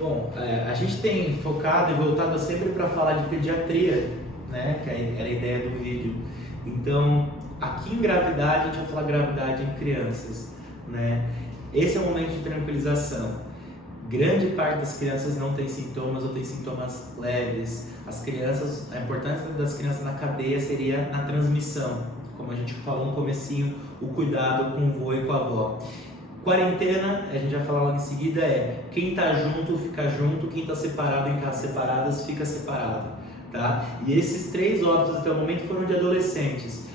Bom, a gente tem focado e voltado sempre para falar de pediatria, né? Que era a ideia do vídeo. Então, aqui em gravidade, a gente vai falar gravidade em crianças, né? Esse é o momento de tranquilização. Grande parte das crianças não tem sintomas ou tem sintomas leves. As crianças, a importância das crianças na cadeia seria na transmissão, como a gente falou no comecinho, o cuidado com o vô e com a avó. Quarentena, a gente vai falar logo em seguida, quem tá junto, fica junto, quem tá separado em casas separadas, fica separado, tá? E esses 3 óbitos até o momento foram de adolescentes.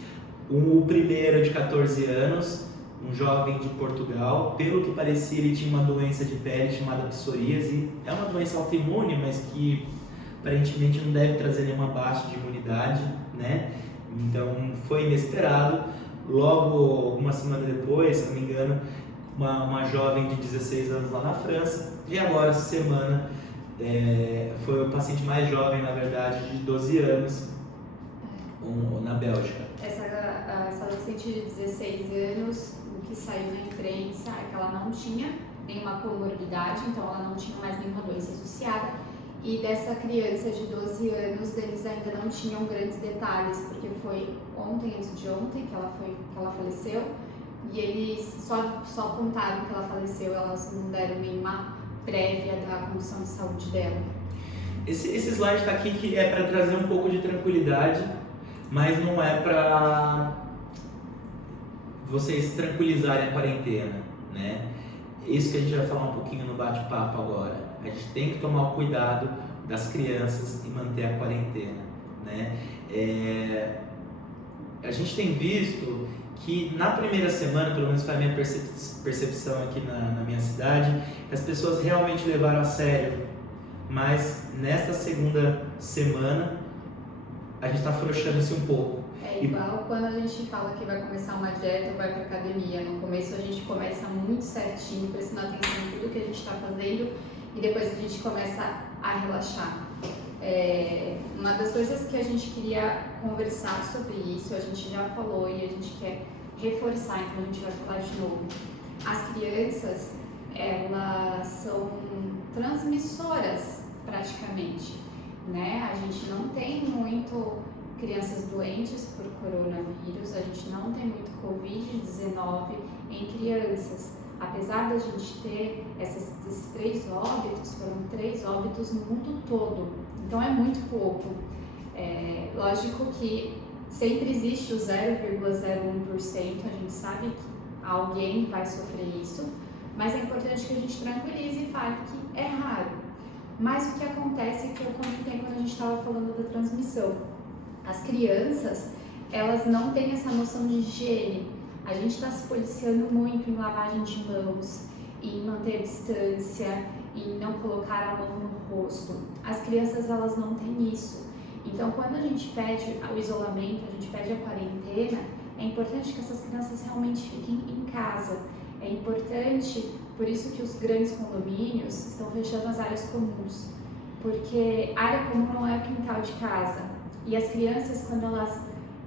O primeiro de 14 anos, um jovem de Portugal, pelo que parecia ele tinha uma doença de pele chamada psoríase, é uma doença autoimune, mas que aparentemente não deve trazer nenhuma baixa de imunidade, né? Então foi inesperado. Logo, uma semana depois, se não me engano, uma jovem de 16 anos lá na França, e agora essa semana foi o paciente mais jovem, na verdade, de 12 anos, na Bélgica. Essa adolescente de 16 anos, o que saiu na imprensa é que ela não tinha nenhuma comorbidade, então ela não tinha mais nenhuma doença associada, e dessa criança de 12 anos eles ainda não tinham grandes detalhes, porque foi ontem, antes de ontem, que ela faleceu. E eles só contaram que ela faleceu, elas não deram nenhuma prévia da condição de saúde dela. Esse slide está aqui que é para trazer um pouco de tranquilidade, mas não é para vocês tranquilizarem a quarentena, né? Isso que a gente vai falar um pouquinho no bate-papo agora. A gente tem que tomar o cuidado das crianças e manter a quarentena, né? A gente tem visto que na primeira semana, pelo menos foi a minha percepção aqui na minha cidade, as pessoas realmente levaram a sério, mas nesta segunda semana a gente está afrouxando-se um pouco. É igual quando a gente fala que vai começar uma dieta ou vai para academia. No começo a gente começa muito certinho, prestando atenção em tudo que a gente está fazendo, e depois a gente começa a relaxar. Uma das coisas que a gente queria conversar sobre isso, a gente já falou e a gente quer reforçar, então a gente vai falar de novo. As crianças, elas são transmissoras praticamente, né? A gente não tem muito crianças doentes por coronavírus, a gente não tem muito Covid-19 em crianças. Apesar da gente ter esses 3 óbitos, foram 3 óbitos no mundo todo, então é muito pouco. Lógico que sempre existe o 0,01%, a gente sabe que alguém vai sofrer isso, mas é importante que a gente tranquilize e fale que é raro. Mas o que acontece é que eu comentei quando a gente estava falando da transmissão. As crianças, elas não têm essa noção de higiene. A gente está se policiando muito em lavagem de mãos, em manter a distância, em não colocar a mão no rosto. As crianças, elas não têm isso. Então, quando a gente pede o isolamento, a gente pede a quarentena, é importante que essas crianças realmente fiquem em casa. É importante, por isso que os grandes condomínios estão fechando as áreas comuns, porque área comum não é o quintal de casa. E as crianças, quando elas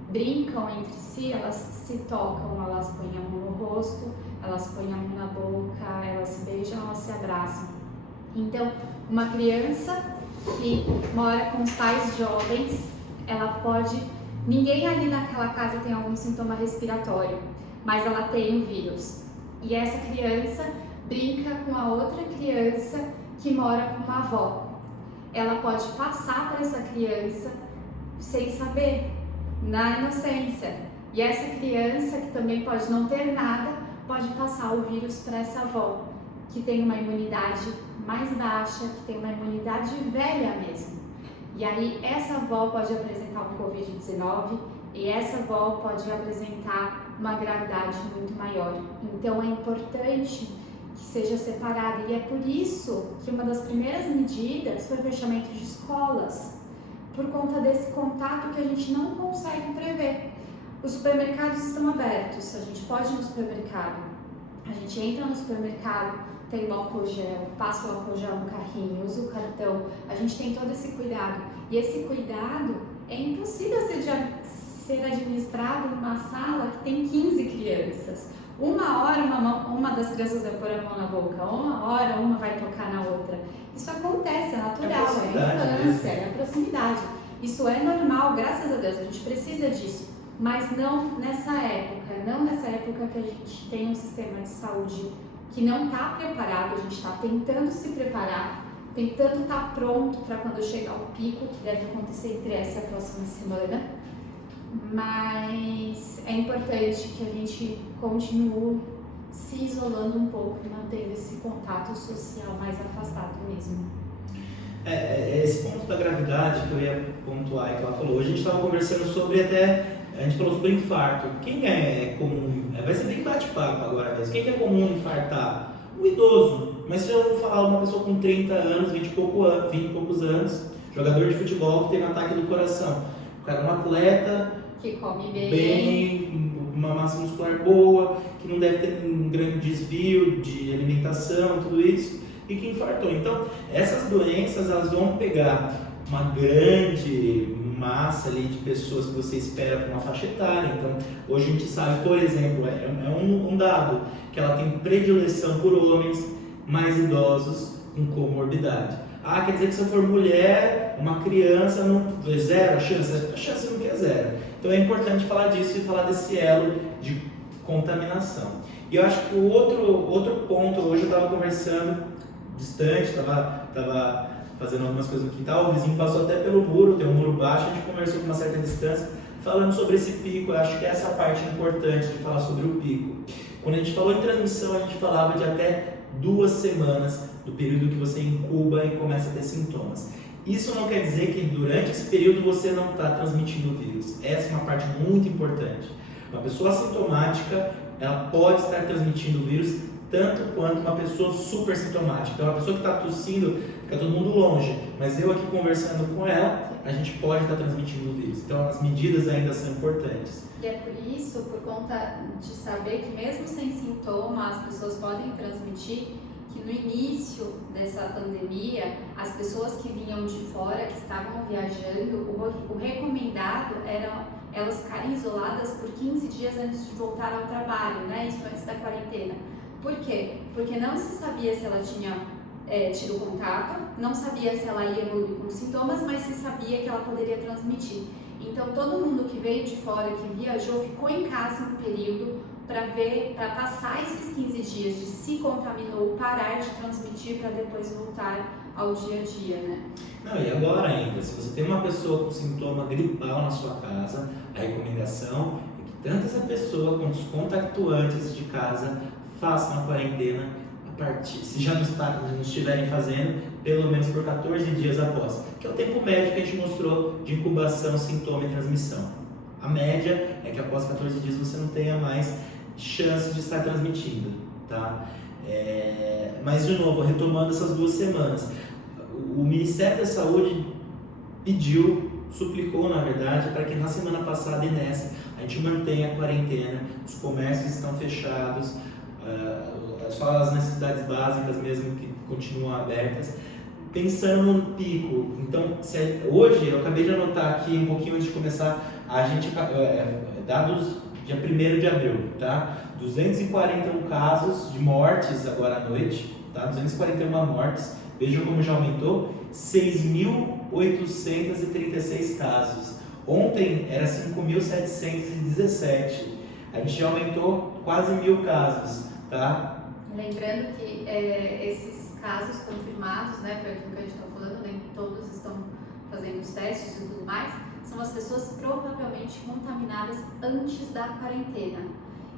brincam entre si, elas se tocam, elas põem a mão no rosto, elas põem a mão na boca, elas se beijam, elas se abraçam. Então, uma criança que mora com os pais jovens, ela pode... Ninguém ali naquela casa tem algum sintoma respiratório, mas ela tem o vírus. E essa criança brinca com a outra criança que mora com uma avó. Ela pode passar para essa criança sem saber, na inocência. E essa criança, que também pode não ter nada, pode passar o vírus para essa avó, que tem uma imunidade mais baixa, que tem uma imunidade velha mesmo. E aí essa avó pode apresentar um Covid-19 e essa avó pode apresentar uma gravidade muito maior. Então é importante que seja separada, e é por isso que uma das primeiras medidas foi o fechamento de escolas, por conta desse contato que a gente não consegue prever. Os supermercados estão abertos, a gente pode ir no supermercado, a gente entra no supermercado, tem o álcool gel, passa o álcool gel no carrinho, usa o cartão, a gente tem todo esse cuidado. E esse cuidado é impossível ser administrado numa sala que tem 15 crianças, Uma hora uma das crianças vai pôr a mão na boca, uma hora uma vai tocar na outra. Isso acontece, é natural, é a infância, é a proximidade. Isso é normal, graças a Deus, a gente precisa disso. Mas não nessa época que a gente tem um sistema de saúde que não está preparado, a gente está tentando se preparar, tentando estar pronto para quando chegar o pico, que deve acontecer entre essa e a próxima semana. Mas é importante que a gente continue se isolando um pouco e mantendo esse contato social mais afastado mesmo. Esse ponto da gravidade que eu ia pontuar e que ela falou, hoje a gente estava conversando sobre a gente falou sobre infarto. Quem é comum, vai ser bem bate-papo agora mesmo, quem é comum infartar? O idoso, mas se eu vou falar uma pessoa com 30 anos, 20 e poucos anos, jogador de futebol que teve um ataque do coração, o cara é um atleta, que come bem, uma massa muscular boa, que não deve ter um grande desvio de alimentação, tudo isso, e que infartou. Então, essas doenças, elas vão pegar uma grande massa ali de pessoas que você espera para uma faixa etária. Então, hoje a gente sabe, por exemplo, é um dado, que ela tem predileção por homens mais idosos com comorbidade. Quer dizer que se eu for mulher, uma criança, não zero a chance nunca é zero. Então é importante falar disso e falar desse elo de contaminação. E eu acho que o outro ponto, hoje eu estava conversando distante, estava fazendo algumas coisas no quintal, o vizinho passou até pelo muro, tem um muro baixo, a gente conversou com uma certa distância, falando sobre esse pico. Eu acho que essa é a parte importante de falar sobre o pico. Quando a gente falou em transmissão, a gente falava de até 2 semanas do período que você incuba e começa a ter sintomas. Isso não quer dizer que durante esse período você não está transmitindo o vírus. Essa é uma parte muito importante. Uma pessoa assintomática, ela pode estar transmitindo o vírus tanto quanto uma pessoa super sintomática. Então, uma pessoa que está tossindo, fica todo mundo longe, mas eu aqui conversando com ela, a gente pode estar transmitindo o vírus. Então, as medidas ainda são importantes. E é por isso, por conta de saber que mesmo sem sintoma as pessoas podem transmitir, que no início dessa pandemia, as pessoas que vinham de fora, que estavam viajando, o recomendado era elas ficarem isoladas por 15 dias antes de voltar ao trabalho, né? Isso antes da quarentena. Por quê? Porque não se sabia se ela tinha tido contato, não sabia se ela ia evoluir com sintomas, mas se sabia que ela poderia transmitir. Então todo mundo que veio de fora, que viajou, ficou em casa um período para passar esses 15 dias de se contaminou, parar de transmitir para depois voltar ao dia a dia, né? Não, e agora ainda, se você tem uma pessoa com sintoma gripal na sua casa, a recomendação é que tanto essa pessoa quanto os contactuantes de casa façam a quarentena se já não estiverem fazendo, pelo menos por 14 dias após, que é o tempo médio que a gente mostrou de incubação, sintoma e transmissão. A média é que após 14 dias você não tenha mais chance de estar transmitindo, tá? Mas de novo, retomando essas 2 semanas, o Ministério da Saúde suplicou na verdade, para que na semana passada e nessa a gente mantenha a quarentena, os comércios estão fechados, só as necessidades básicas mesmo que continuam abertas, pensando no pico. Então, hoje eu acabei de anotar aqui um pouquinho antes de começar, a gente dados dia 1º de abril, tá? 241 casos de mortes agora à noite, tá? 241 mortes, vejam como já aumentou, 6.836 casos. Ontem era 5.717, a gente já aumentou quase 1.000 casos, tá? Lembrando que esses casos confirmados, né, foi aquilo que a gente está falando, nem todos estão fazendo os testes e tudo mais, são as pessoas provavelmente contaminadas antes da quarentena.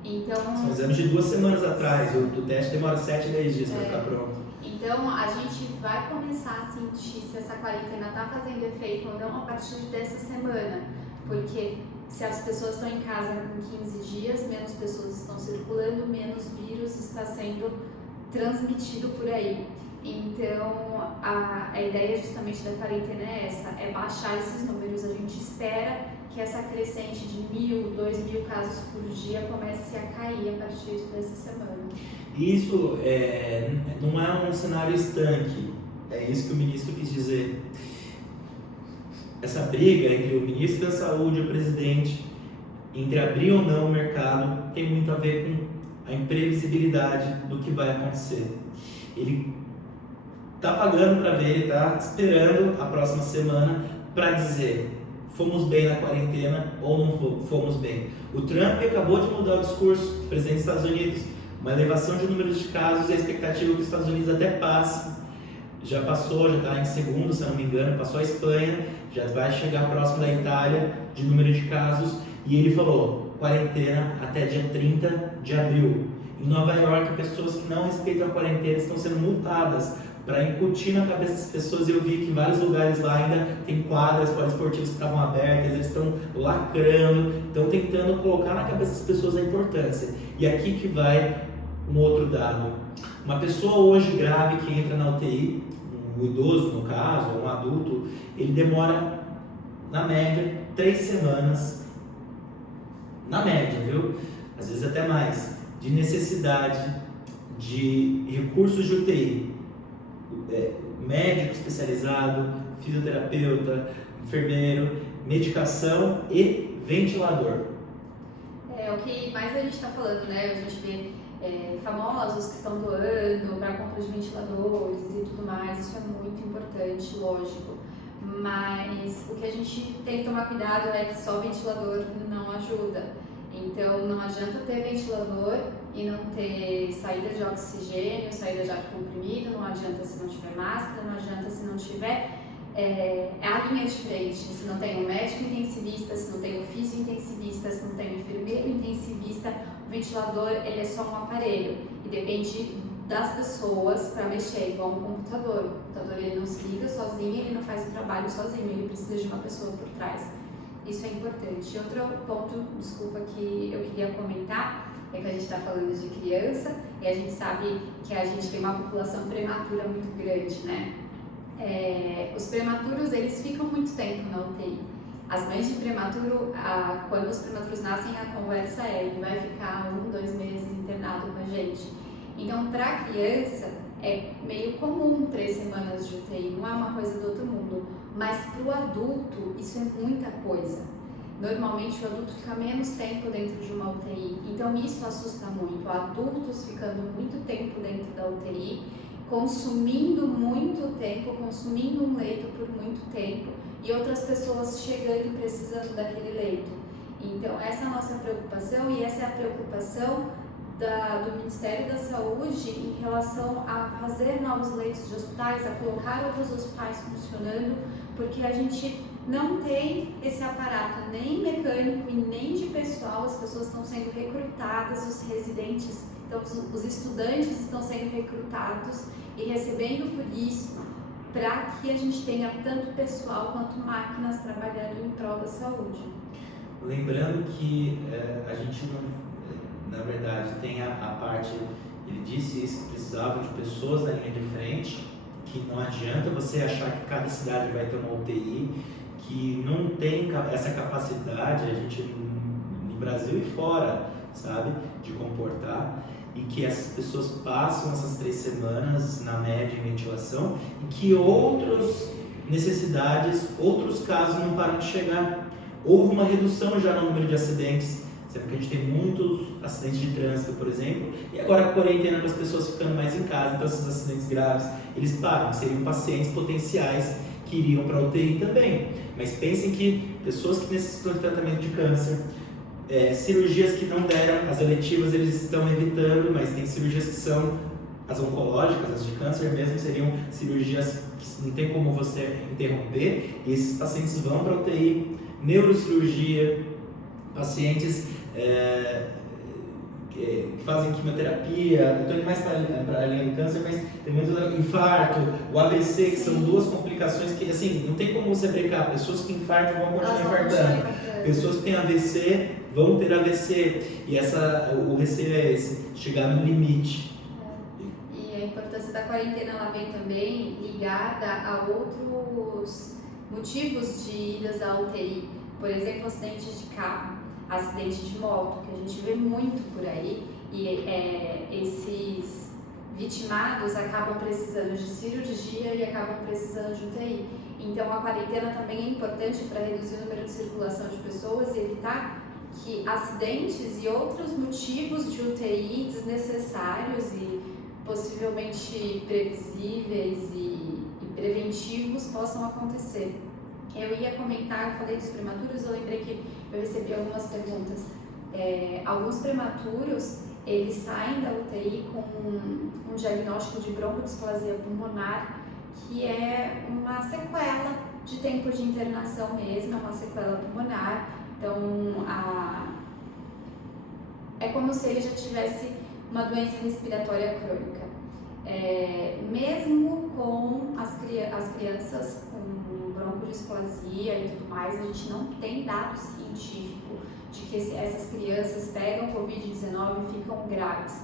Então, são exames de 2 semanas atrás, o teste demora 7 a 10 dias para ficar pronto. Então, a gente vai começar a sentir se essa quarentena está fazendo efeito ou não a partir dessa semana, porque se as pessoas estão em casa com 15 dias, menos pessoas estão circulando, menos vírus está sendo transmitido por aí. Então, a ideia justamente da quarentena é essa, é baixar esses números. A gente espera que essa crescente de 1.000, 2.000 casos por dia comece a cair a partir dessa semana. Isso não é um cenário estanque, é isso que o ministro quis dizer. Essa briga entre o ministro da Saúde e o presidente, entre abrir ou não o mercado, tem muito a ver com a a imprevisibilidade do que vai acontecer. Ele está pagando para ver, ele está esperando a próxima semana para dizer fomos bem na quarentena ou não fomos bem. O Trump acabou de mudar o discurso, o presidente dos Estados Unidos, uma elevação de números de casos e a expectativa que os Estados Unidos até passe. Já passou, já está em segundo, se eu não me engano, passou a Espanha, já vai chegar próximo da Itália de número de casos. E ele falou, quarentena até dia 30 de abril. Em Nova York, pessoas que não respeitam a quarentena estão sendo multadas para incutir na cabeça das pessoas. Eu vi que em vários lugares lá ainda tem quadras poliesportivas que estavam abertas, eles estão lacrando, estão tentando colocar na cabeça das pessoas a importância. E aqui que vai um outro dado. Uma pessoa hoje grave que entra na UTI, um idoso no caso, ou um adulto, ele demora, na média, 3 semanas, na média, viu? Às vezes até mais, de necessidade de recursos de UTI. Médico especializado, fisioterapeuta, enfermeiro, medicação e ventilador. É o que mais a gente está falando, né? A gente vê famosos que estão doando para compra de ventiladores e tudo mais, isso é muito importante, lógico. Mas o que a gente tem que tomar cuidado é que só ventilador não ajuda. Então não adianta ter ventilador e não ter saída de oxigênio, saída de ar comprimido, não adianta se não tiver máscara, não adianta se não tiver a linha de frente, se não tem um médico intensivista, se não tem um fisio-intensivista, se não tem um enfermeiro intensivista. O ventilador ele é só um aparelho e depende das pessoas para mexer, igual um computador. O computador ele não se liga sozinho, ele não faz o trabalho sozinho, ele precisa de uma pessoa por trás. Isso é importante. Outro ponto, desculpa, que eu queria comentar é que a gente está falando de criança e a gente sabe que a gente tem uma população prematura muito grande, né? Os prematuros, eles ficam muito tempo na UTI. As mães de prematuro, quando os prematuros nascem, a conversa ele vai ficar 1, 2 meses internado com a gente. Então, para a criança, é meio comum 3 semanas de UTI, não é uma coisa do outro mundo. Mas para o adulto, isso é muita coisa. Normalmente, o adulto fica menos tempo dentro de uma UTI. Então, isso assusta muito. Adultos ficando muito tempo dentro da UTI, consumindo muito tempo, consumindo um leito por muito tempo e outras pessoas chegando e precisando daquele leito. Então, essa é a nossa preocupação e essa é a preocupação do Ministério da Saúde em relação a fazer novos leitos de hospitais, a colocar outros hospitais funcionando, porque a gente não tem esse aparato nem mecânico e nem de pessoal, as pessoas estão sendo recrutadas, os residentes, então os estudantes estão sendo recrutados e recebendo por isso, para que a gente tenha tanto pessoal quanto máquinas trabalhando em prol da saúde. Lembrando que a gente não, na verdade, tem a parte, ele disse isso, que precisava de pessoas na linha de frente, que não adianta você achar que cada cidade vai ter uma UTI, que não tem essa capacidade, a gente no Brasil e fora, sabe, de comportar, e que essas pessoas passam essas 3 semanas na média em ventilação e que outras necessidades, outros casos não param de chegar. Houve uma redução já no número de acidentes, sendo que a gente tem muitos acidentes de trânsito, por exemplo, e agora a quarentena com as pessoas ficando mais em casa, então esses acidentes graves, eles param, seriam pacientes potenciais que iriam para a UTI também. Mas pensem que pessoas que necessitam de tratamento de câncer, cirurgias que não deram, as eletivas eles estão evitando, mas tem cirurgias que são as oncológicas, as de câncer mesmo, seriam cirurgias que não tem como você interromper, e esses pacientes vão para a UTI, neurocirurgia, pacientes que fazem quimioterapia, eu estou indo mais para a linha do câncer, mas tem muito infarto, o AVC, que são 2 complicações que, assim, não tem como você brincar, pessoas que infartam vão continuar infartando, pessoas que têm AVC vão ter AVC, e o receio é esse, chegar no limite. E a importância da quarentena, ela vem também ligada a outros motivos de idas à UTI, por exemplo, acidentes de carro, acidente de moto, que a gente vê muito por aí, e esses vitimados acabam precisando de cirurgia e acabam precisando de UTI. Então a quarentena também é importante para reduzir o número de circulação de pessoas e evitar que acidentes e outros motivos de UTI desnecessários e possivelmente previsíveis e preventivos possam acontecer. Eu ia comentar, eu falei dos prematuros, eu lembrei que eu recebi algumas perguntas. Alguns prematuros, eles saem da UTI com um diagnóstico de broncodisplasia pulmonar, que é uma sequela de tempo de internação mesmo, é uma sequela pulmonar. Então, é como se ele já tivesse uma doença respiratória crônica. Mesmo com as crianças com broncodisplasia e tudo mais, a gente não tem dado científico de que essas crianças pegam Covid-19 e ficam graves.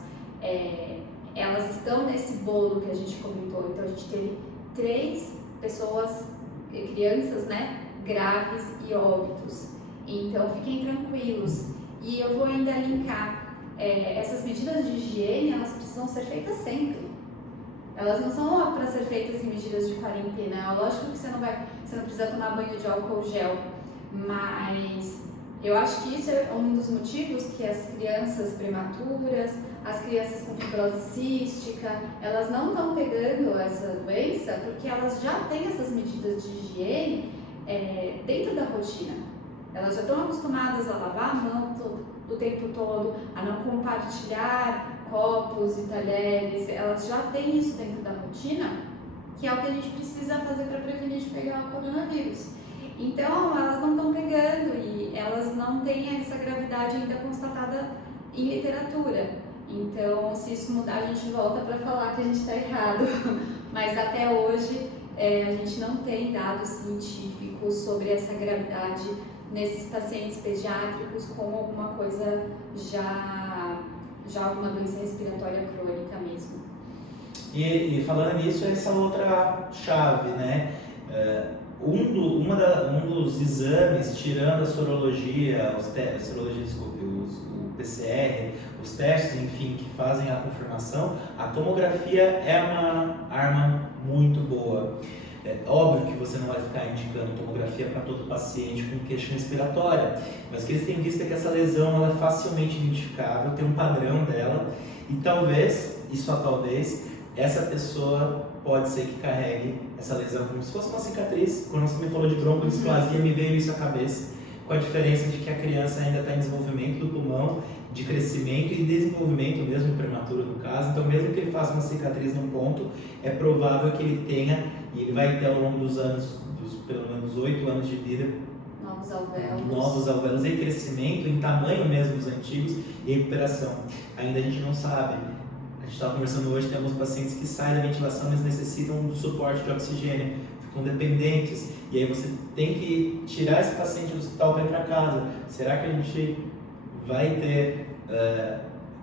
Elas estão nesse bolo que a gente comentou, então a gente teve 3 pessoas, crianças, né, graves e óbitos. Então fiquem tranquilos. E eu vou ainda linkar, essas medidas de higiene, elas precisam ser feitas sempre. Elas não são para ser feitas em medidas de quarentena. Lógico que você não precisa tomar banho de álcool gel, mas eu acho que isso é um dos motivos que as crianças prematuras, as crianças com fibrose cística, elas não estão pegando essa doença porque elas já têm essas medidas de higiene dentro da rotina. Elas já estão acostumadas a lavar a mão o tempo todo, a não compartilhar copos e talheres, elas já têm isso dentro da rotina, que é o que a gente precisa fazer para prevenir de pegar o coronavírus. Então, elas não estão pegando e elas não têm essa gravidade ainda constatada em literatura. Então, se isso mudar, a gente volta para falar que a gente está errado. Mas até hoje, a gente não tem dados científicos sobre essa gravidade nesses pacientes pediátricos com alguma coisa já alguma doença respiratória crônica mesmo. E falando nisso, essa outra chave, né? Um dos exames, tirando a sorologia, o PCR, os testes, enfim, que fazem a confirmação, a tomografia é uma arma muito boa. É óbvio que você não vai ficar indicando tomografia para todo paciente com queixa respiratória, mas o que eles têm visto é que essa lesão ela é facilmente identificável, tem um padrão dela e talvez, e só talvez, essa pessoa pode ser que carregue essa lesão como se fosse uma cicatriz. Quando você me falou de broncodisplasia, me veio isso à cabeça, com a diferença de que a criança ainda está em desenvolvimento do pulmão, de crescimento e desenvolvimento mesmo prematuro no caso, então mesmo que ele faça uma cicatriz num ponto, é provável que ele tenha, e ele vai ter ao longo dos anos, pelo menos 8 anos de vida, novos alvéolos em crescimento, em tamanho mesmo dos antigos e em recuperação. Ainda a gente não sabe. A gente estava conversando hoje, tem alguns pacientes que saem da ventilação, mas necessitam do suporte de oxigênio, ficam dependentes, e aí você tem que tirar esse paciente do hospital para ir para casa. Será que a gente vai ter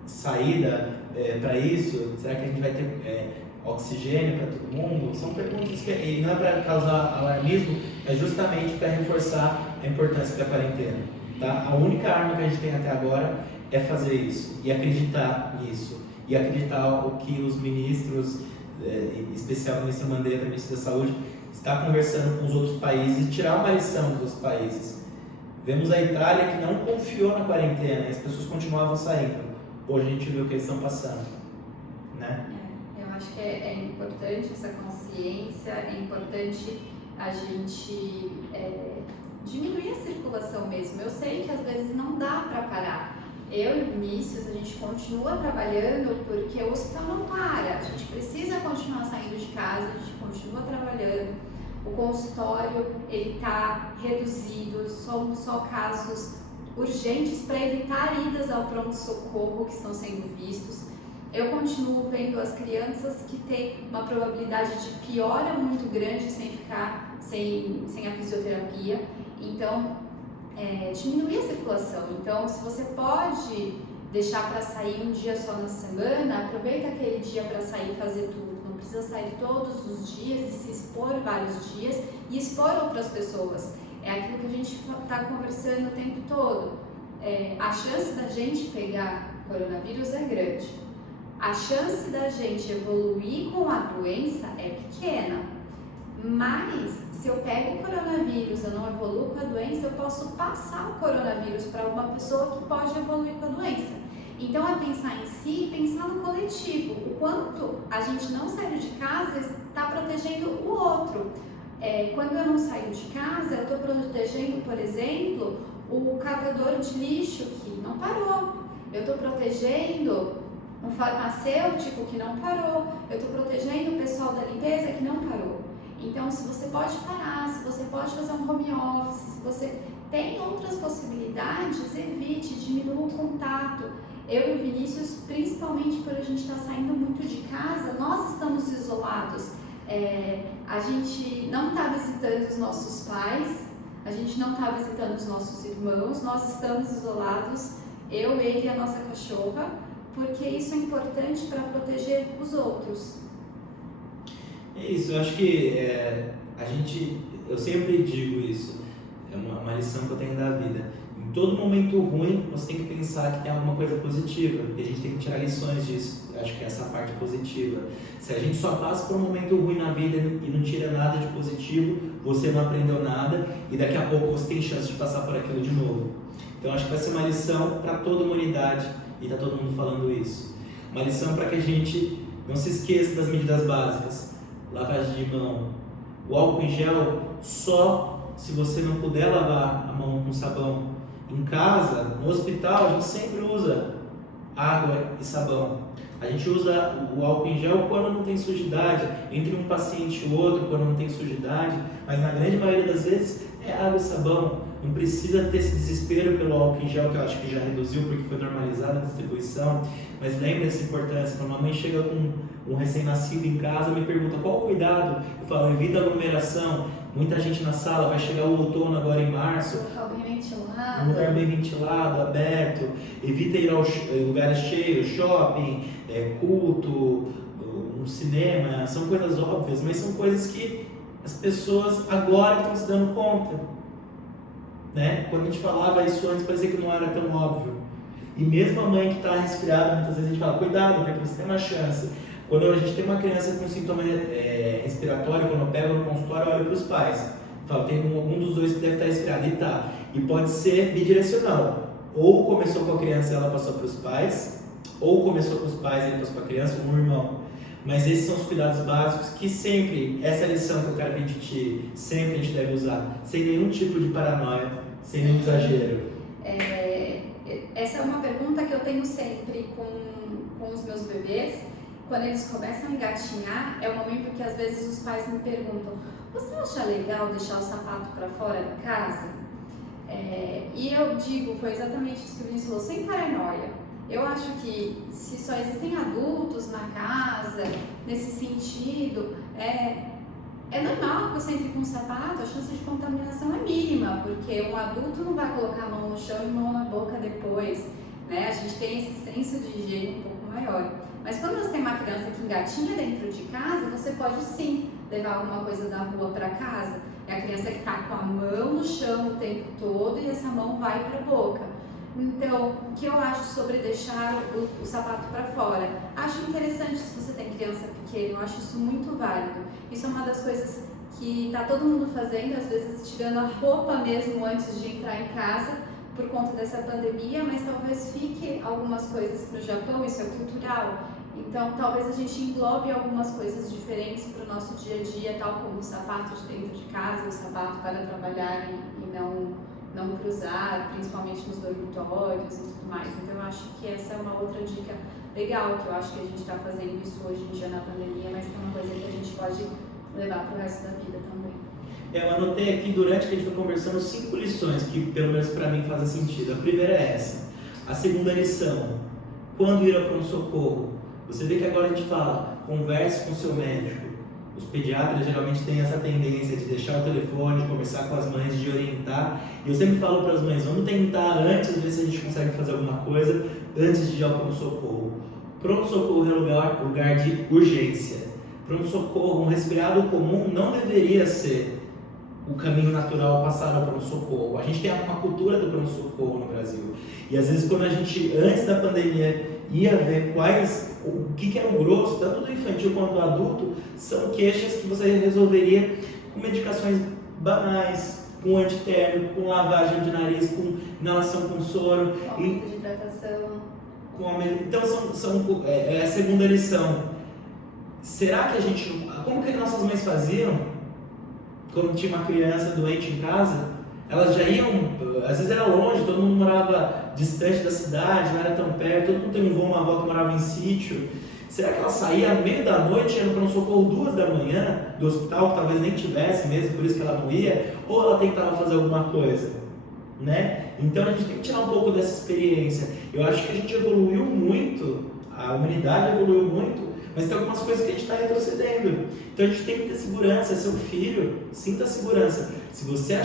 saída para isso? Será que a gente vai ter oxigênio para todo mundo? São perguntas que, e não é para causar alarmismo, é justamente para reforçar a importância da quarentena. Tá? A única arma que a gente tem até agora é fazer isso e acreditar nisso. E acreditar o que os ministros, em especial o ministro Mandetta, ministro da Saúde, está conversando com os outros países e tirar uma lição dos outros países. Vemos a Itália que não confiou na quarentena e as pessoas continuavam saindo. Hoje a gente viu o que eles estão passando, né? Eu acho que é importante essa consciência, é importante a gente diminuir a circulação mesmo. Eu sei que às vezes não dá para parar. Eu e o Vinícius, a gente continua trabalhando porque o hospital não para. A gente precisa continuar saindo de casa, a gente continua trabalhando. O consultório ele está reduzido, são só casos urgentes para evitar idas ao pronto-socorro que estão sendo vistos. Eu continuo vendo as crianças que têm uma probabilidade de piora muito grande sem a fisioterapia. Então, diminuir a circulação. Então, se você pode deixar para sair um dia só na semana, aproveita aquele dia para sair e fazer tudo. Não precisa sair todos os dias e se expor vários dias e expor outras pessoas. É aquilo que a gente está conversando o tempo todo. A chance da gente pegar coronavírus é grande. A chance da gente evoluir com a doença é pequena. Mas, se eu pego o coronavírus, eu não evoluo com a doença, eu posso passar o coronavírus para uma pessoa que pode evoluir com a doença. Então, é pensar em si e pensar no coletivo. O quanto a gente não saindo de casa está protegendo o outro. Quando eu não saio de casa, eu estou protegendo, por exemplo, o catador de lixo que não parou. Eu estou protegendo um farmacêutico que não parou. Eu estou protegendo o pessoal da limpeza que não parou. Então, se você pode parar, se você pode fazer um home office, se você tem outras possibilidades, evite, diminua o contato. Eu e o Vinícius, principalmente por a gente estar saindo muito de casa, nós estamos isolados. A gente não está visitando os nossos pais, a gente não está visitando os nossos irmãos, nós estamos isolados, eu, ele e a nossa cachorra, porque isso é importante para proteger os outros. É isso, eu acho que eu sempre digo isso, é uma lição que eu tenho da vida. Em todo momento ruim, você tem que pensar que tem alguma coisa positiva, e a gente tem que tirar lições disso. Eu acho que essa é a parte positiva. Se a gente só passa por um momento ruim na vida e não tira nada de positivo, você não aprendeu nada, e daqui a pouco você tem chance de passar por aquilo de novo. Então acho que vai ser uma lição para toda a humanidade, e está todo mundo falando isso. Uma lição para que a gente não se esqueça das medidas básicas. Lavagem de mão, o álcool em gel só se você não puder lavar a mão com sabão. Em casa, no hospital, a gente sempre usa água e sabão. A gente usa o álcool em gel quando não tem sujidade, entre um paciente e outro quando não tem sujidade, mas na grande maioria das vezes é água e sabão. Não precisa ter esse desespero pelo álcool em gel, que eu acho que já reduziu porque foi normalizada a distribuição, mas lembre essa importância. Quando a mãe chega com um recém-nascido em casa, me pergunta qual o cuidado, eu falo, evita aglomeração. Muita gente na sala, vai chegar o outono agora em março, um lugar bem ventilado, aberto, evita ir aos lugares cheios, shopping, culto, um cinema, são coisas óbvias, mas são coisas que as pessoas agora estão se dando conta, né? Quando a gente falava isso antes, parecia que não era tão óbvio, e mesmo a mãe que está resfriada, muitas vezes a gente fala, cuidado, porque você tem uma chance. Quando a gente tem uma criança com sintoma respiratório, quando eu pego no consultório, eu olho para os pais. Falo, tem algum dos dois que deve estar resfriado. E tá. E pode ser bidirecional. Ou começou com a criança e ela passou para os pais, ou começou com os pais e ele passou para a criança, ou um irmão. Mas esses são os cuidados básicos que sempre, essa é a lição que eu quero que a gente tire, sempre a gente deve usar, sem nenhum tipo de paranoia, sem nenhum exagero. Essa é uma pergunta que eu tenho sempre com os meus bebês. Quando eles começam a engatinhar, é o momento que às vezes os pais me perguntam: você acha legal deixar o sapato para fora da casa? E eu digo, foi exatamente isso que o Vinícius falou, sem paranoia. Eu acho que se só existem adultos na casa, nesse sentido, é normal que você entre com um sapato, a chance de contaminação é mínima, porque um adulto não vai colocar a mão no chão e mão na boca depois, né? A gente tem esse senso de higiene um pouco maior. Mas quando você tem uma criança que engatinha dentro de casa, você pode sim levar alguma coisa da rua para casa. É a criança que está com a mão no chão o tempo todo e essa mão vai para a boca. Então, o que eu acho sobre deixar o sapato para fora? Acho interessante se você tem criança pequena, eu acho isso muito válido. Isso é uma das coisas que está todo mundo fazendo, às vezes tirando a roupa mesmo antes de entrar em casa, por conta dessa pandemia, mas talvez fique algumas coisas no Japão, isso é cultural. Então, talvez a gente englobe algumas coisas diferentes para o nosso dia a dia, tal como o sapato de dentro de casa, o sapato para trabalhar e não cruzar, principalmente nos dormitórios e tudo mais. Então, eu acho que essa é uma outra dica legal, que eu acho que a gente está fazendo isso hoje em dia na pandemia, mas que é uma coisa que a gente pode levar para o resto da vida também. Eu anotei aqui, durante que a gente foi conversando, 5 lições que, pelo menos para mim, fazem sentido. A primeira é essa. A segunda lição, quando ir ao pronto-socorro? Você vê que agora a gente fala, converse com o seu médico. Os pediatras geralmente têm essa tendência de deixar o telefone, de conversar com as mães, de orientar. E eu sempre falo para as mães, vamos tentar antes, ver se a gente consegue fazer alguma coisa antes de ir ao pronto-socorro. Pronto-socorro é lugar de urgência. Pronto-socorro, um resfriado comum não deveria ser o caminho natural passar ao pronto-socorro. A gente tem uma cultura do pronto-socorro no Brasil. E às vezes quando a gente, antes da pandemia, ia ver o que era o grosso, tanto do infantil quanto do adulto, são queixas que você resolveria com medicações banais, com antitérmico, com lavagem de nariz, com inalação com soro. Aumento de hidratação. Então é a segunda lição. Será que a gente... Como que nossas mães faziam quando tinha uma criança doente em casa? Elas já iam, às vezes era longe, todo mundo morava distante da cidade, não era tão perto, todo mundo tem um avô, uma avó que morava em sítio. Será que ela saía no meio da noite, indo para um socorro 2 da manhã do hospital, que talvez nem tivesse mesmo, por isso que ela não ia, ou ela tentava fazer alguma coisa, né? Então a gente tem que tirar um pouco dessa experiência. Eu acho que a gente evoluiu muito, a humanidade evoluiu muito, mas tem algumas coisas que a gente está retrocedendo. Então a gente tem que ter segurança. Seu filho, sinta segurança. Se você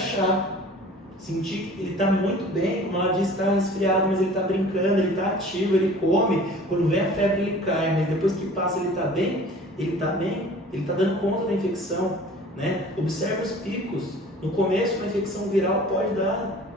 sentir que ele está muito bem, como ela disse, está resfriado, mas ele está brincando, ele está ativo, ele come, quando vem a febre ele cai, mas depois que passa ele está bem, ele está dando conta da infecção, né? Observe os picos. No começo, uma infecção viral pode dar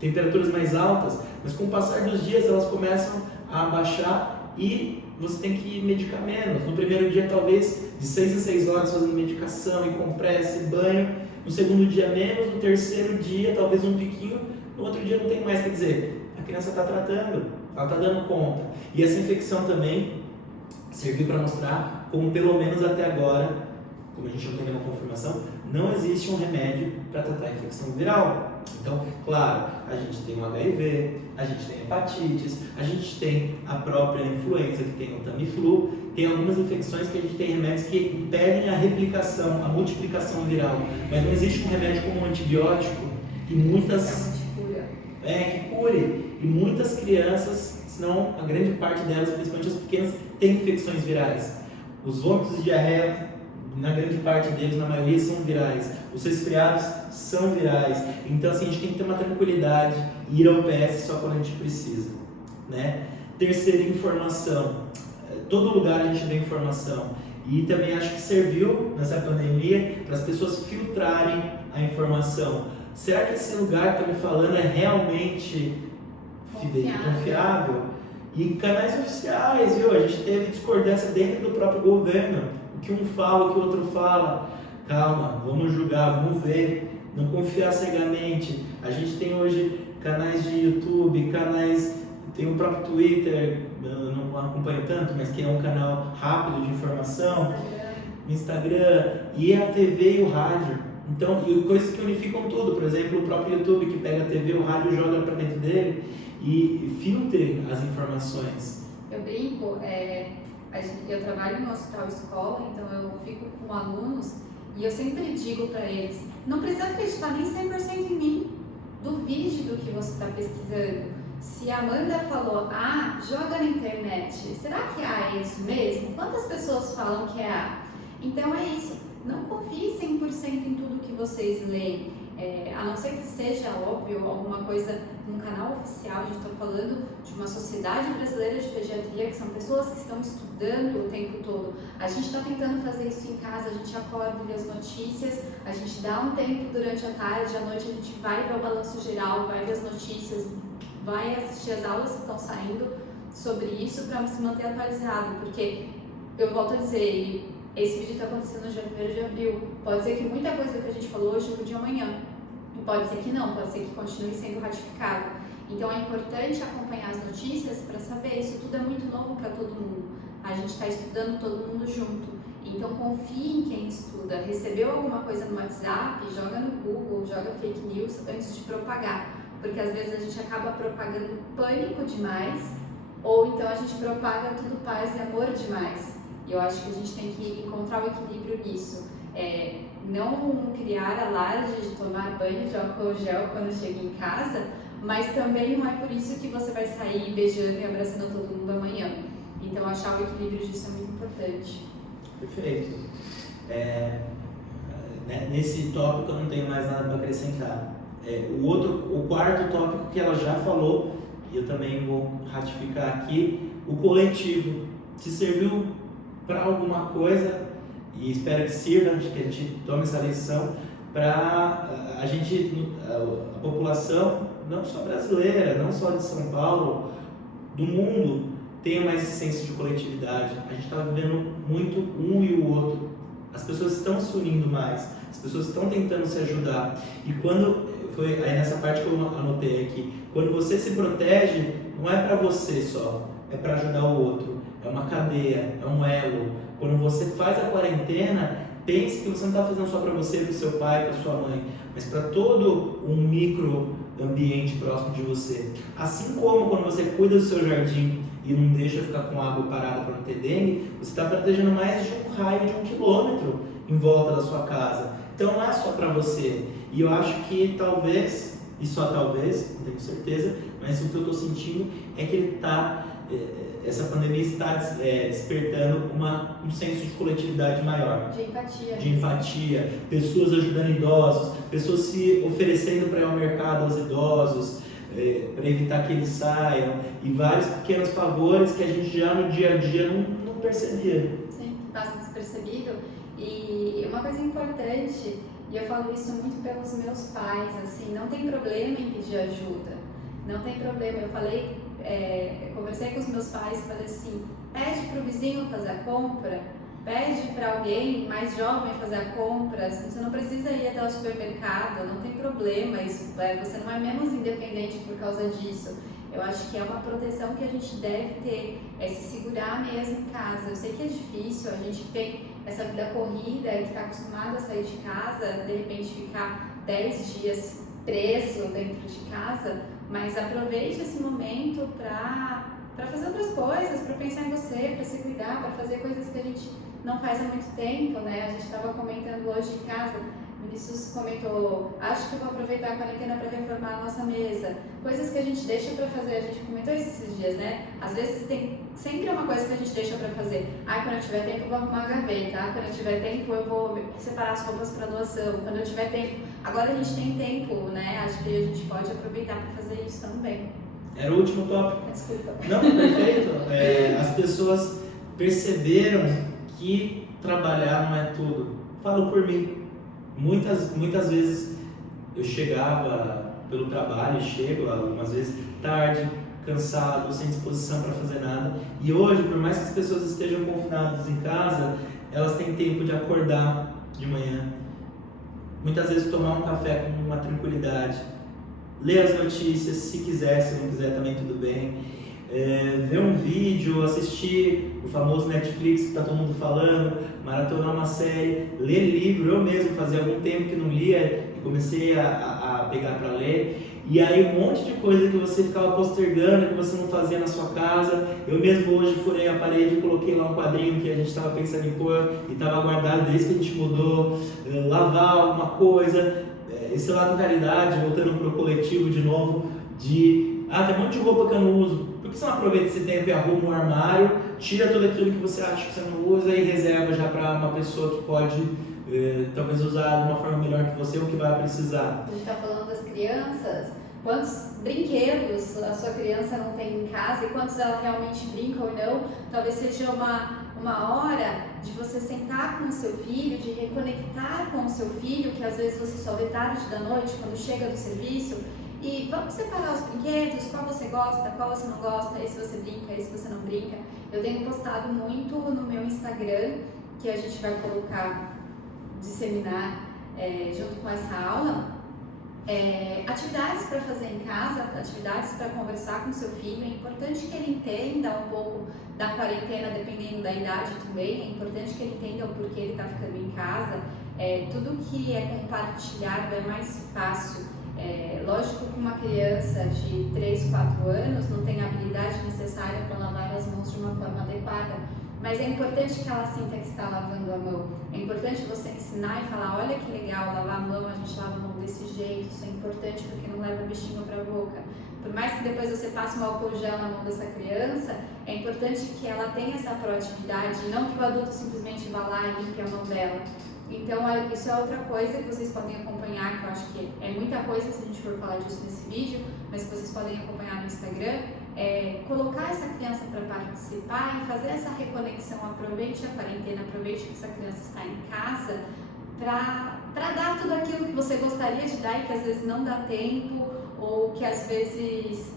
temperaturas mais altas, mas com o passar dos dias elas começam a abaixar e você tem que medicar menos. No primeiro dia, talvez, de 6 em 6 horas fazendo medicação e compressa e banho. No segundo dia menos, no terceiro dia talvez um piquinho, no outro dia não tem mais. Quer dizer, a criança está tratando, ela está dando conta. E essa infecção também serviu para mostrar como pelo menos até agora, como a gente não tem nenhuma confirmação, não existe um remédio para tratar a infecção viral. Então, claro, a gente tem o HIV, a gente tem hepatites, a gente tem a própria influenza, que tem o Tamiflu, tem algumas infecções que a gente tem remédios que impedem a replicação, a multiplicação viral, mas não existe um remédio como um antibiótico e muitas... que cure. E muitas crianças, se não a grande parte delas, principalmente as pequenas, têm infecções virais. Os vômitos e diarreia, na grande parte deles, na maioria, são virais. Os resfriados são virais. Então, assim, a gente tem que ter uma tranquilidade e ir ao PS só quando a gente precisa, né? Terceira, informação. Todo lugar a gente vê informação. E também acho que serviu nessa pandemia para as pessoas filtrarem a informação. Será que esse lugar que está me falando é realmente confiável? E canais oficiais, viu? A gente teve discordância dentro do próprio governo. O que um fala, o que o outro fala. Calma, vamos julgar, vamos ver. Não confiar cegamente. A gente tem hoje canais de YouTube, tem o próprio Twitter, eu não acompanho tanto, mas que é um canal rápido de informação. Instagram, e a TV e o rádio. Então, e coisas que unificam tudo. Por exemplo, o próprio YouTube que pega a TV e o rádio e joga para dentro dele e filtre as informações. Eu brinco, eu trabalho no hospital escola, então eu fico com alunos e eu sempre digo para eles, não precisa acreditar nem 100% em mim, duvide do que você está pesquisando. Se a Amanda falou A, joga na internet, será que A é isso mesmo? Quantas pessoas falam que é A? Então é isso, não confie 100% em tudo que vocês leem, a não ser que seja óbvio alguma coisa num canal oficial. A gente está falando de uma sociedade brasileira de pediatria, que são pessoas que estão estudando o tempo todo. A gente está tentando fazer isso em casa, a gente acorda e lê as notícias, a gente dá um tempo durante a tarde, à noite a gente vai ver o balanço geral, vai ver as notícias, vai assistir as aulas que estão saindo sobre isso para se manter atualizado, porque eu volto a dizer, esse vídeo está acontecendo no dia 1º de abril, pode ser que muita coisa que a gente falou hoje mude amanhã, e pode ser que não, pode ser que continue sendo ratificado. Então é importante acompanhar as notícias para saber, isso tudo é muito novo para todo mundo, a gente está estudando todo mundo junto, então confie em quem estuda. Recebeu alguma coisa no WhatsApp, joga no Google, joga fake news antes de propagar, porque às vezes a gente acaba propagando pânico demais, ou então a gente propaga tudo paz e amor demais. E eu acho que a gente tem que encontrar o equilíbrio nisso. Não criar alarde de tomar banho de álcool gel quando chega em casa, mas também não é por isso que você vai sair beijando e abraçando todo mundo amanhã. Então achar o equilíbrio disso é muito importante. Perfeito. Nesse tópico eu não tenho mais nada para acrescentar. O quarto tópico que ela já falou, e eu também vou ratificar aqui, o coletivo. Se serviu para alguma coisa, e espero que sirva, que a gente tome essa lição para a população, não só brasileira, não só de São Paulo, do mundo, tenha mais esse senso de coletividade. A gente está vivendo muito um e o outro, As pessoas estão se unindo mais, as pessoas estão tentando se ajudar. E quando foi aí nessa parte que eu anotei aqui, quando você se protege, não é para você só, é para ajudar o outro, é uma cadeia, é um elo. Quando você faz a quarentena, pense que você não está fazendo só para você, para o seu pai, para sua mãe, mas para todo um micro ambiente próximo de você. Assim como quando você cuida do seu jardim e não deixa ficar com água parada para não ter dengue, você está protegendo mais de um raio de 1 quilômetro em volta da sua casa. Então não é só para você. E eu acho que talvez, e só talvez, não tenho certeza, mas o que eu estou sentindo é que essa pandemia está despertando um senso de coletividade maior. De empatia. Pessoas ajudando idosos, pessoas se oferecendo para ir ao mercado aos idosos, para evitar que eles saiam, e vários pequenos favores que a gente já no dia a dia não percebia. Sim, passa despercebido. E uma coisa importante, e eu falo isso muito pelos meus pais, assim, não tem problema em pedir ajuda, não tem problema. Eu falei, conversei com os meus pais e falei assim, pede para o vizinho fazer a compra, pede para alguém mais jovem fazer a compra, você não precisa ir até o supermercado, não tem problema, isso, você não é menos independente por causa disso. Eu acho que é uma proteção que a gente deve ter, se segurar mesmo em casa. Eu sei que é difícil, a gente tem essa vida corrida e que está acostumado a sair de casa, de repente ficar 10 dias preso dentro de casa, mas aproveite esse momento para fazer outras coisas, para pensar em você, para se cuidar, para fazer coisas que a gente não faz há muito tempo, né? A gente estava comentando hoje em casa, o Vinícius comentou, acho que eu vou aproveitar a quarentena para reformar a nossa mesa. Coisas que a gente deixa para fazer, a gente comentou isso esses dias, né? Às vezes sempre é uma coisa que a gente deixa para fazer. Quando eu tiver tempo eu vou arrumar a gaveta, quando eu tiver tempo eu vou separar as roupas para doação, quando eu tiver tempo. Agora a gente tem tempo, né? Acho que a gente pode aproveitar para fazer isso também. Era o último tópico. Desculpa. Não, perfeito. As pessoas perceberam que trabalhar não é tudo. Falo por mim. Muitas vezes eu chegava pelo trabalho, chego algumas vezes tarde, cansado, sem disposição para fazer nada. E hoje, por mais que as pessoas estejam confinadas em casa, elas têm tempo de acordar de manhã. Muitas vezes tomar um café com uma tranquilidade. Ler as notícias, se quiser, se não quiser também tudo bem. Ver um vídeo, assistir o famoso Netflix que está todo mundo falando, maratonar uma série, ler livro. Eu mesmo fazia algum tempo que não lia e comecei a pegar para ler. E aí um monte de coisa que você ficava postergando, que você não fazia na sua casa. Eu mesmo hoje furei a parede e coloquei lá um quadrinho que a gente estava pensando em pôr e estava guardado desde que a gente mudou. Lavar alguma coisa. Esse lado de caridade, voltando para o coletivo de novo, tem um monte de roupa que eu não uso. Por que você não aproveita esse tempo e arruma um armário, tira tudo aquilo que você acha que você não usa e reserva já para uma pessoa que pode talvez usar de uma forma melhor que você ou que vai precisar? A gente está falando das crianças, quantos brinquedos a sua criança não tem em casa e quantos ela realmente brinca ou não. Talvez seja uma hora de você sentar com o seu filho, de reconectar com o seu filho, que às vezes você só vê tarde da noite, quando chega do serviço, e vamos separar os brinquedos, qual você gosta, qual você não gosta, esse você brinca, esse você não brinca. Eu tenho postado muito no meu Instagram, que a gente vai colocar, disseminar junto com essa aula, atividades para fazer em casa, atividades para conversar com seu filho. É importante que ele entenda um pouco da quarentena, dependendo da idade também. É importante que ele entenda o porquê ele está ficando em casa. Tudo que é compartilhado é mais fácil. Lógico que uma criança de 3, 4 anos não tem a habilidade necessária para lavar as mãos de uma forma adequada, mas é importante que ela sinta que está lavando a mão. É importante você ensinar e falar, olha que legal, lavar a mão, a gente lava a mão desse jeito, isso é importante porque não leva o bichinho para a boca. Por mais que depois você passe um álcool gel na mão dessa criança, é importante que ela tenha essa proatividade, e não que o adulto simplesmente vá lá e limpe a mão dela. Então, isso é outra coisa que vocês podem acompanhar, que eu acho que é muita coisa se a gente for falar disso nesse vídeo, mas que vocês podem acompanhar no Instagram, colocar essa criança para participar e fazer essa reconexão. Aproveite a quarentena, aproveite que essa criança está em casa para dar tudo aquilo que você gostaria de dar e que às vezes não dá tempo, ou que às vezes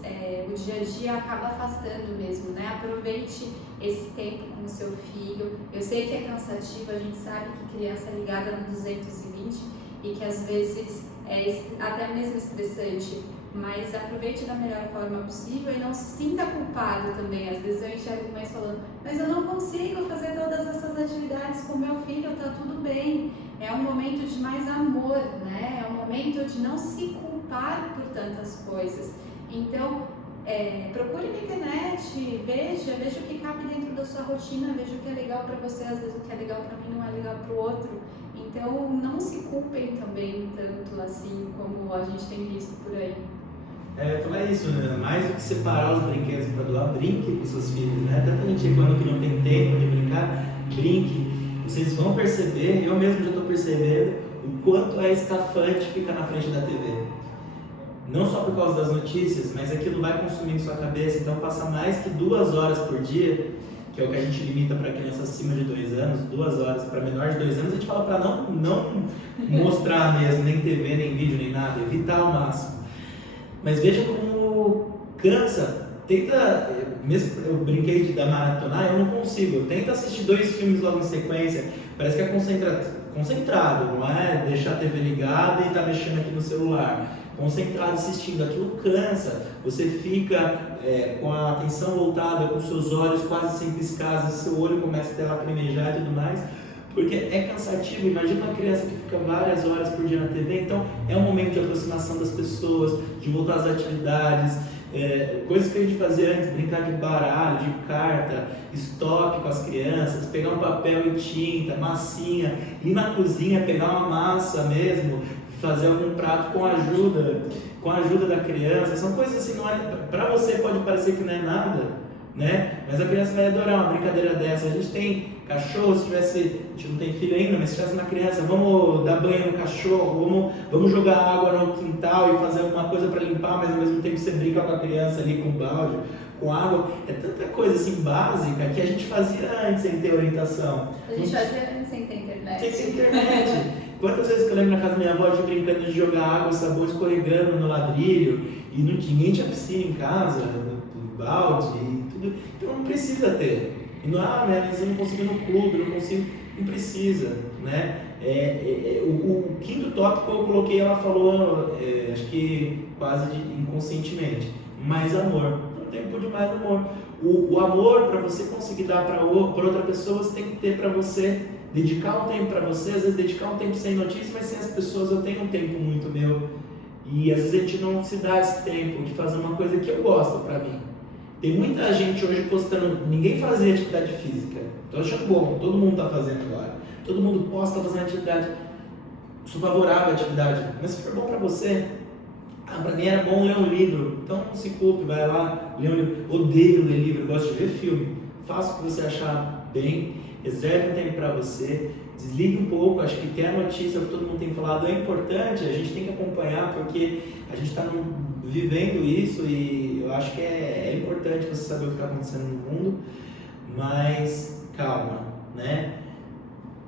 o dia a dia acaba afastando mesmo, né? Aproveite esse tempo com o seu filho. Eu sei que é cansativo, a gente sabe que criança é ligada no 220 e que às vezes é até mesmo estressante, mas aproveite da melhor forma possível e não se sinta culpado também. Às vezes eu enxergo mães falando, mas eu não consigo fazer todas essas atividades com meu filho, tá tudo bem. É um momento de mais amor, né? É um momento de não se culpar por tantas coisas. Então, procure na internet, veja o que cabe dentro da sua rotina, veja o que é legal para você, às vezes o que é legal para mim não é legal para o outro. Então, não se culpem também tanto assim como a gente tem visto por aí. Falar isso, né? Mais do que separar os brinquedos para doar, brinque com seus filhos, né? Tanta gente reclama que não tem tempo de brincar, brinque. Vocês vão perceber, eu mesmo já estou percebendo, o quanto é estafante ficar na frente da TV. Não só por causa das notícias, mas aquilo vai consumindo sua cabeça, então passa mais que 2 horas por dia, que é o que a gente limita para crianças acima de 2 anos, 2 horas, para menor de 2 anos, a gente fala para não mostrar mesmo, nem TV, nem vídeo, nem nada, evitar ao máximo. Mas veja como cansa. Tenta, mesmo eu brinquei de dar maratonar, eu não consigo. Tenta assistir 2 filmes logo em sequência. Parece que é concentrado, não é deixar a TV ligada e estar mexendo aqui no celular. Concentrado assistindo, aquilo cansa. Você fica com a atenção voltada, com seus olhos quase sem piscar, seu olho começa a ter lacrimejar e tudo mais. Porque é cansativo. Imagina uma criança que fica várias horas por dia na TV, então é um momento de aproximação das pessoas, de voltar às atividades, coisas que a gente fazia antes, brincar de baralho, de carta, stop com as crianças, pegar um papel e tinta, massinha, ir na cozinha, pegar uma massa mesmo, fazer algum prato com a ajuda da criança. São coisas assim, não é, pra você pode parecer que não é nada, né? Mas a criança vai adorar uma brincadeira dessa. A gente tem cachorro, a gente não tem filho ainda, mas se tivesse uma criança, vamos dar banho no cachorro, vamos jogar água no quintal e fazer alguma coisa para limpar, mas ao mesmo tempo você brinca com a criança ali com balde, com água. É tanta coisa assim básica que a gente fazia antes sem ter orientação. A gente fazia antes sem ter internet. Sem ter internet. Quantas vezes que eu lembro na casa da minha avó de brincando de jogar água, sabão escorregando no ladrilho e ninguém tinha piscina em casa, balde e tudo. Então não precisa ter. E não, mas eu não consigo ir no clube, não precisa, né? O quinto tópico eu coloquei, ela falou, acho que quase inconscientemente, mais amor. Um tempo de mais amor. O amor, para você conseguir dar para outra pessoa, você tem que ter para você, dedicar um tempo para você, às vezes dedicar um tempo sem notícia, mas sem as pessoas. Eu tenho um tempo muito meu, e às vezes a gente não se dá esse tempo de fazer uma coisa que eu gosto para mim. Tem muita gente hoje postando, ninguém fazia atividade física. Tô achando bom, todo mundo tá fazendo agora. Todo mundo posta fazendo atividade. Sou favorável à atividade, mas se for bom pra você, pra mim era bom ler um livro. Então não se culpe, vai lá, lê um livro. Odeio ler livro, gosto de ver filme. Faça o que você achar bem, reserve um tempo pra você, desligue um pouco. Acho que ter a notícia, o que todo mundo tem falado, é importante, a gente tem que acompanhar, porque a gente está vivendo isso e eu acho que é importante você saber o que está acontecendo no mundo, mas calma, né?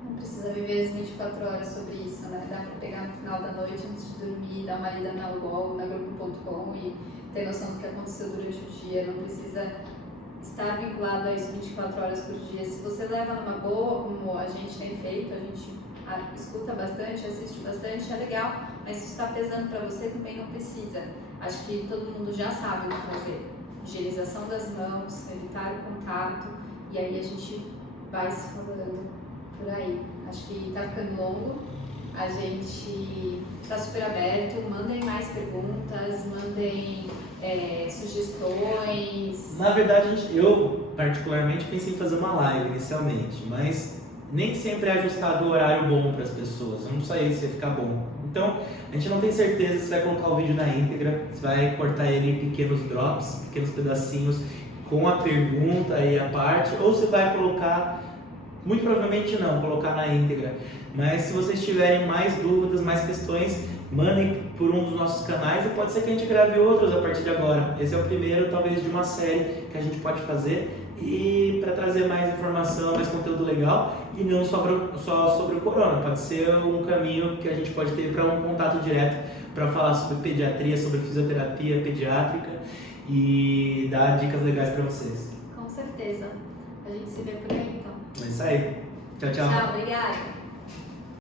Não precisa viver as 24 horas sobre isso, né? Dá para pegar no final da noite antes de dormir, dar uma lida na UOL, na Globo.com e ter noção do que aconteceu durante o dia. Não precisa estar vinculado a isso 24 horas por dia. Se você leva numa boa, como a gente tem feito, a gente escuta bastante, assiste bastante, é legal, mas se está pesando para você, também não precisa. Acho que todo mundo já sabe o que fazer. Higienização das mãos, evitar o contato, e aí a gente vai se falando por aí. Acho que está ficando longo, a gente está super aberto, mandem mais perguntas, mandem sugestões. Na verdade, eu particularmente pensei em fazer uma live inicialmente, mas nem sempre é ajustado o horário bom para as pessoas, eu não sei se vai ficar bom. Então, a gente não tem certeza se vai colocar o vídeo na íntegra, se vai cortar ele em pequenos drops, pequenos pedacinhos, com a pergunta e a parte, ou se vai colocar, muito provavelmente não, colocar na íntegra. Mas se vocês tiverem mais dúvidas, mais questões, mandem por um dos nossos canais e pode ser que a gente grave outros a partir de agora. Esse é o primeiro, talvez, de uma série que a gente pode fazer e para trazer mais informação, mais conteúdo legal e não só sobre o corona. Pode ser um caminho que a gente pode ter para um contato direto para falar sobre pediatria, sobre fisioterapia pediátrica e dar dicas legais para vocês. Com certeza. A gente se vê por aí então. É isso aí. Tchau, tchau. Tchau, obrigada.